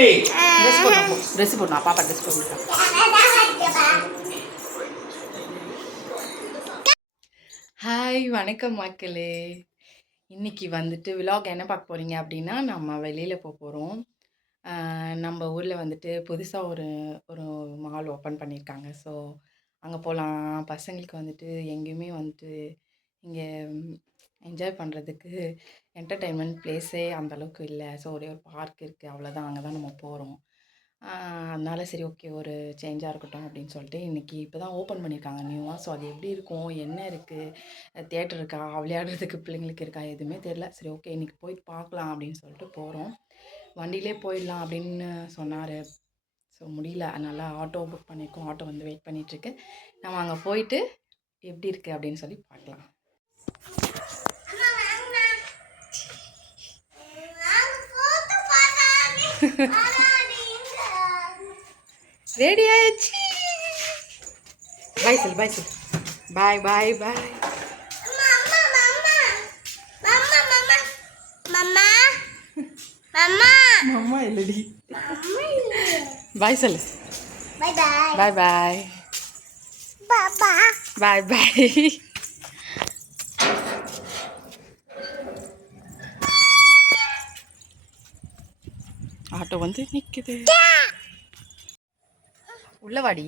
Dress போடணும் பாப்பா dress போடணும். ஹாய் வணக்கம் மக்களே. இன்னைக்கு வந்துட்டு விலாக் என்ன பார்க்க போகிறீங்க அப்படின்னா, நம்ம வெளியில் போகிறோம். நம்ம ஊரில் வந்துட்டு புதுசாக ஒரு ஒரு மால் ஓப்பன் பண்ணியிருக்காங்க. ஸோ அங்கே போகலாம். பசங்களுக்கு வந்துட்டு எங்கேயுமே வந்துட்டு இங்கே என்ஜாய் பண்ணுறதுக்கு என்டர்டெயின்மெண்ட் ப்ளேஸே அந்தளவுக்கு இல்லை. ஸோ ஒரே ஒரு பார்க் இருக்குது, அவ்வளோதான். அங்கே தான் நம்ம போகிறோம். அதனால சரி ஓகே, ஒரு சேஞ்சாக இருக்கட்டும் அப்படின்னு சொல்லிட்டு இன்றைக்கி இப்போ தான் ஓப்பன் பண்ணியிருக்காங்க நியூவாக. ஸோ அது எப்படி இருக்கும், என்ன இருக்குது, தியேட்டர் இருக்கா, விளையாடுறதுக்கு பிள்ளைங்களுக்கு இருக்கா, எதுவுமே தெரில. சரி ஓகே இன்றைக்கி போயிட்டு பார்க்கலாம் அப்படின்னு சொல்லிட்டு போகிறோம். வண்டியிலே போயிடலாம் அப்படின்னு சொன்னார். ஸோ முடியல, அதனால் ஆட்டோ புக் பண்ணியிருக்கோம். ஆட்டோ வந்து வெயிட் பண்ணிகிட்ருக்கு. நம்ம அங்கே போயிட்டு எப்படி இருக்குது அப்படின்னு சொல்லி பார்க்கலாம். ரெடி ஆயிடுச்சு. பாய் சொல், பாய் சொல். பாய் பாய் பாய். மம்மா இல்லடி. பாய் சொல்லு. பாய் பாய் பாய் பாய் பாய். ஆட்டோ வந்து நிக்குது. உள்ளவாடி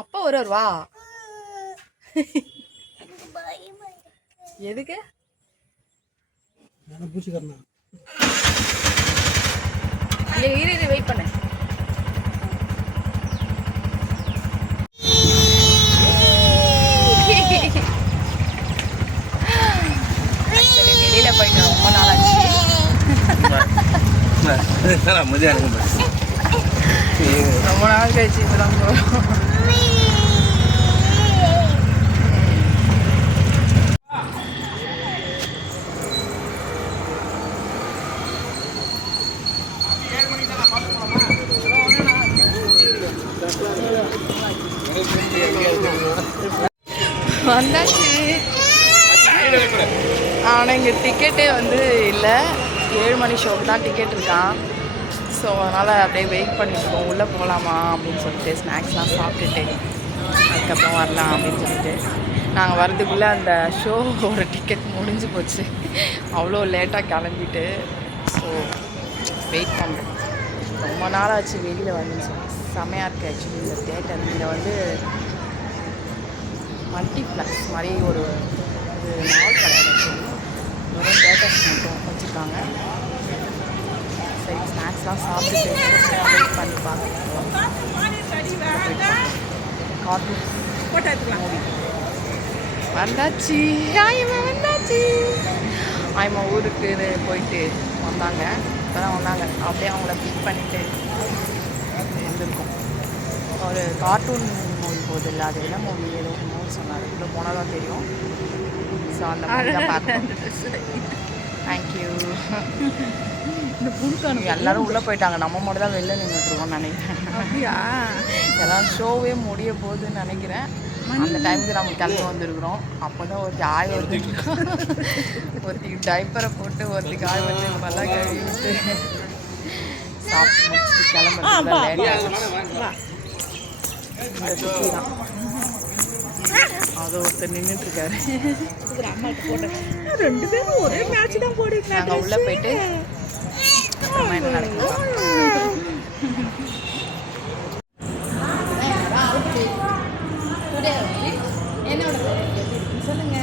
அப்பா வருவார், வா. எதுக்கு இரு வெயிட் பண்ண. வெளியில போயிட்டு ரொம்ப நாளாச்சு. ரொம்ப நாள் கழிச்சு இப்பதான் போறோம். வந்தாச்சு. ஆனால் இங்கே டிக்கெட்டே வந்து இல்லை. 7 மணி ஷோக்கு தான் டிக்கெட் இருக்கான். ஸோ அதனால் அப்படியே வெயிட் பண்ணிட்டுருக்கோம். உள்ளே போகலாமா அப்படின்னு சொல்லிட்டு ஸ்நாக்ஸ்லாம் சாப்பிட்டுட்டு அதுக்கப்புறம் வரலாம் அப்படின்னு சொல்லிட்டு. நாங்கள் வரதுக்குள்ளே அந்த ஷோவோட டிக்கெட் முடிஞ்சு போச்சு. அவ்வளோ லேட்டாக கிளம்பிட்டு. ஸோ வெயிட் பண்ணுறோம். ரொம்ப நாளாச்சு வெளியில் வந்து. செம்மையாக இருக்குது ஆக்சுவலி இந்த தேட்டர். இங்கே வந்து மல்டிப்ளெக்ஸ் மாதிரி ஒரு மால் கிடையாது. வெறும் தேட்டர்ஸ் மட்டும் வச்சுருக்காங்க. சரி ஸ்நாக்ஸ்லாம் சாப்பிட்டுட்டு வெயிட் பண்ணி பார்க்கலாம். கார்ட்டூன் வந்தாச்சு. வந்தாச்சு. ஆயம்மா ஊருக்கு போயிட்டு வந்தாங்க. இப்போ தான் வந்தாங்க. அப்படியே அவங்கள பிக் பண்ணிவிட்டு வந்திருக்கோம். ஒரு கார்ட்டூன் மூவி போகுது இல்லை, அது என்ன மூவி, ஏதோ மூவி சொன்னார். இவ்வளோ போனால் தான் தெரியும். ஸோ அந்த மூவி தான் பார்க்கணும். தேங்க்யூ. இந்த புதுக்கான எல்லோரும் உள்ளே போயிட்டாங்க. நம்ம மட்டும் தான் வெளில நின்றுட்டுருக்கோம்னு நினைக்கிறேன். அப்படியா? எல்லோரும் ஷோவே முடிய போகுதுன்னு நினைக்கிறேன். அந்த டைமுக்கு நம்ம கிளம்பி வந்துருக்குறோம். அப்போ தான் ஒருத்தி ஆய் வந்துருக்கோம். ஒருத்திக்கு டைப்பரை போட்டு ஒருத்திக்கு ஆய் வந்து நல்லா கழுவி விட்டு சாப்பிட்டு முடிச்சுட்டு கிளம்புறது லேட்டாக. இந்த சுற்றி தான் அது ஒருத்தர் நின்றுட்டுருக்காரு. அம்மாட்ட போட்டேன். 2 பேரும் ஒரே மேட்ச் தான் போடுங்க. நாங்கள் உள்ளே போயிட்டு அப்புறமா என்ன நடக்குது. என்னோட சொல்லுங்க.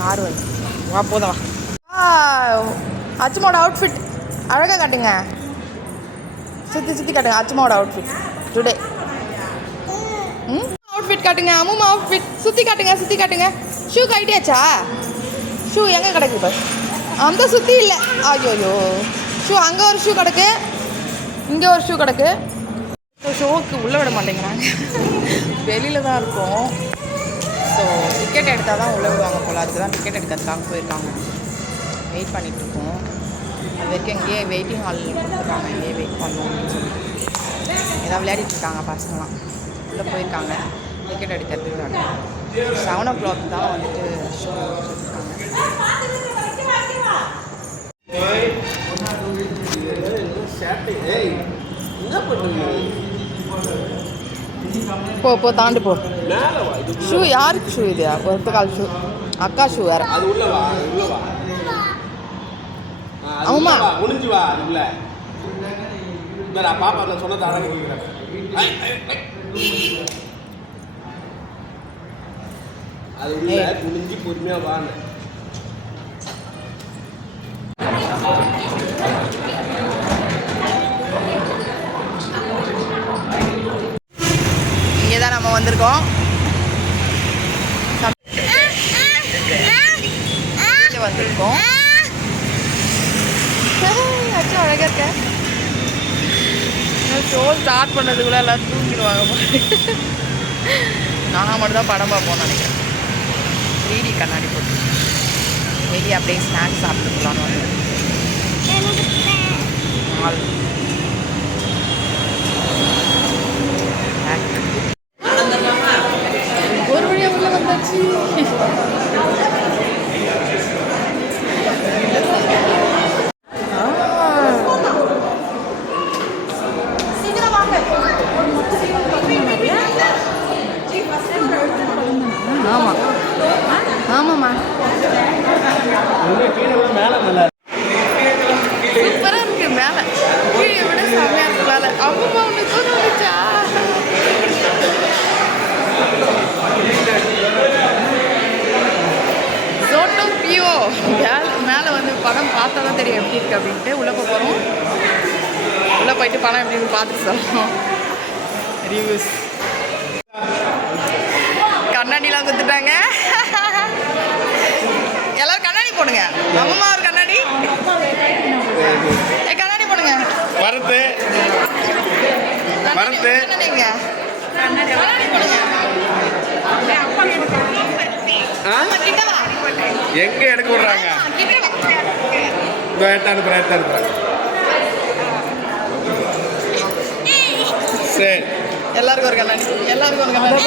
நார்வல் வா போதும் வா. அச்சுமாவோட அவுட்ஃபிட் அழகாக காட்டுங்க. சுற்றி சுற்றி காட்டுங்க அச்சுமாவோட அவுட்ஃபிட் டுடே. அவுட்ஃபிட் காட்டுங்க. அம்மா அவுட்ஃபிட் சுற்றி காட்டுங்க. சுற்றி காட்டுங்க. ஷூ கட்டியாச்சா? ஷூ எங்கே கிடக்கு? பஸ் அந்த சுற்றி இல்லை. ஐயோ ஷூ அங்கே ஒரு ஷூ கிடக்கு, இங்கே ஒரு ஷூ கிடக்கு. ஸோ ஷோவுக்கு உள்ளே விட மாட்டேங்கிறாங்க. வெளியில் தான் இருக்கோம். ஸோ டிக்கெட் எடுத்தால் தான் உள்ளே விடுவாங்க போல். அதுக்கு தான் டிக்கெட் எடுக்கிறதுக்காக போயிருக்காங்க. வெயிட் பண்ணிகிட்ருக்கோம். அது வரைக்கும் இங்கேயே வெயிட்டிங் ஹால் கொடுத்துருக்காங்க. இங்கேயே வெயிட் பண்ணோம் அப்படின்னு சொல்லிட்டு ஏதாவது விளையாடிட்டு இருக்காங்க பசங்களாம். உள்ளே போயிருக்காங்க டிக்கெட் எடுக்கிறதுக்காக. 7 o'clock தான் வந்துட்டு ஷோ போ போ தாண்டு போ. ஷூ யாருக்கு ஷூ இது? ஒருத்த கால் ஷூ அக்கா ஷூ வேற. ஆமா முடிஞ்சு வா. இல்ல பாப்பா நான் சொன்னது அழகு அது உள்ள முடிஞ்சு பொறுமையா வாங்க. இங்கே தான் நம்ம வந்திருக்கோம். வந்திருக்கோம். அச்சா அழகா இருக்க. ஷோ ஸ்டார்ட் பண்ணதுக்குள்ள எல்லாம் தூங்கிடுவாங்க. நான் மட்டும் தான் படம் பார்ப்போம்னு நினைக்கிறேன். 3D கண்ணாடி போட்டு வெளியே அப்படியே ஸ்நாக்ஸ் சாப்பிட்டுக்கலான்னு வந்து ஒரு வழியாக உள்ள வந்தாச்சு. ஆமாம் ஆமாம்மா சூப்பராக இருக்கு. மேலே கீழே விட செம்மையாக இருக்கு. மேலே அம்மா ஒன்று தூரம் வந்துச்சா. ஜோட்டோ பியோ மேலே வந்து படம் பார்த்தா தான் தெரியும் எப்படி இருக்குது அப்படின்ட்டு. உள்ளே போகிறோம். உள்ளே போயிட்டு படம் எப்படின்னு பார்த்துட்டு சொல்லணும். ரிவ்யூஸ் கண்ணாடிலாம் கொடுத்துட்டாங்க. எல்லாரும் கண்ணாடி போடுங்க. அம்மா ஒரு கண்ணாடி கண்ணாடி போடுங்க. வரது வரது கண்ணாடி போடுங்க. எங்க எடுக்க விடுறாங்க? சரி எல்லாருக்கும் ஒரு கண்ணாடி. எல்லாருக்கும் ஒரு கண்ணாடி.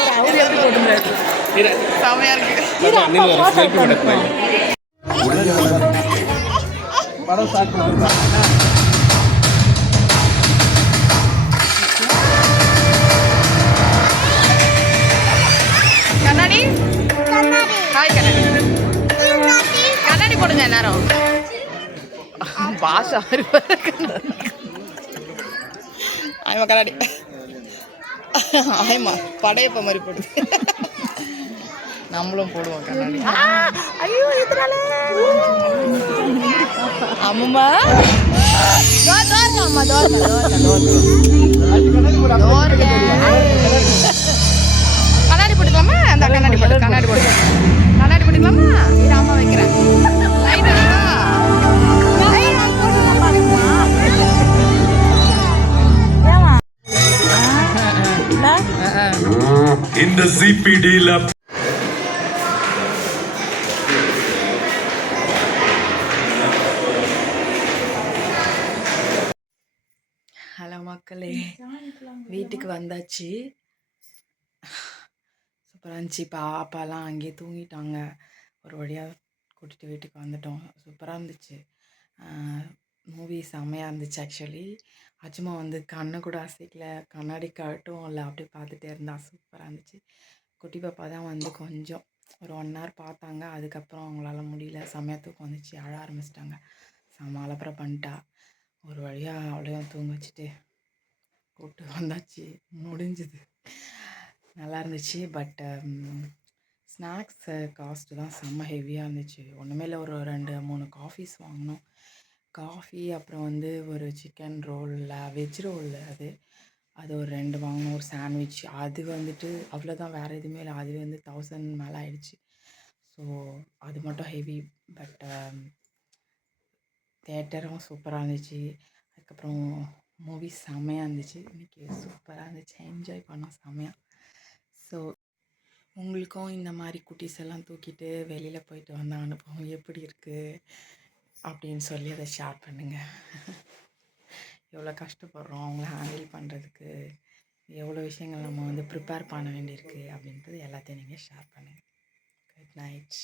செமையா இருக்கு. படம் ஸ்டார்ட் பண்ணுங்க. கண்ணாடி ஹாய் கண்ணாடி கண்ணாடி போடுங்க எல்லாரும். பாஷா ஆயமா கண்ணாடி ஆயமா படையப்ப மாதிரி போடுது. நம்மளும் போடுவோம் கண்ணாடி. ஐயோ இதனால அம்மா அம்மா கண்ணாடி போட்டுக்கலாமா? அந்த கண்ணாடி போட்டு கண்ணாடி போட்டு கண்ணாடி போட்டுக்கலாமா? இது அம்மா வைக்கிறேன். இந்த ZPD ஹலோ மக்களே, வீட்டுக்கு வந்தாச்சு. சூப்பராக இருந்துச்சு. பாப்பாலாம் அங்கேயே தூங்கிட்டாங்க. ஒரு வழியாக கூட்டிகிட்டு வீட்டுக்கு வந்துட்டோம். சூப்பராக இருந்துச்சு. மூவி செம்மையாக இருந்துச்சு. ஆக்சுவலி அஜுமா வந்து கண்ணை கூட அசைக்கல, கண்ணாடி கழட்டும் இல்லை, அப்படியே பார்த்துட்டே இருந்தா. சூப்பராக இருந்துச்சு. குட்டி பாப்பா தான் வந்து கொஞ்சம் ஒரு 1 hour பார்த்தாங்க. அதுக்கப்புறம் அவங்களால முடியல. செம்மையாக தூக்கம் வந்துச்சு. அழ ஆரம்பிச்சிட்டாங்க. செம்ம அலப்பறை பண்ணிட்டா. ஒரு வழியாக அவளையும் தூங்க வச்சுட்டு கூப்பிட்டு வந்தாச்சு. முடிஞ்சுது. நல்லா இருந்துச்சு. பட் ஸ்நாக்ஸு காஸ்ட்டு தான் செம்ம ஹெவியாக இருந்துச்சு. ஒன்றுமே இல்லை, ஒரு 2-3 காஃபீஸ் வாங்கினோம். காஃபி அப்புறம் வந்து ஒரு சிக்கன் ரோலில் வெஜ் ரோல் அது ஒரு 2 வாங்கினோம். ஒரு சாண்ட்விச் அது வந்துட்டு அவ்வளோதான், வேறு எதுவுமே இல்லை. அதுவே வந்து 1000 மேலே ஆயிடுச்சு. ஸோ அது மட்டும் ஹெவி. பட் தேட்டரும் சூப்பராக இருந்துச்சு. அதுக்கப்புறம் மூவி செம்மையாக இருந்துச்சு. இன்றைக்கி சூப்பராக இருந்துச்சு. என்ஜாய் பண்ணோம் செம்மையாக. ஸோ உங்களுக்கும் இந்த மாதிரி குட்டீஸ் எல்லாம் தூக்கிட்டு வெளியில் போயிட்டு வந்த அனுபவம் எப்படி இருக்குது அப்படின்னு சொல்லி அதை ஷேர் பண்ணுங்கள். எவ்வளோ கஷ்டப்படுறோம் அவங்கள ஹேண்டில் பண்ணுறதுக்கு. எவ்வளோ விஷயங்கள் நம்ம வந்து ப்ரிப்பேர் பண்ண வேண்டியிருக்கு அப்படின்றது எல்லாத்தையும் நீங்கள் ஷேர் பண்ணுங்கள். Good night.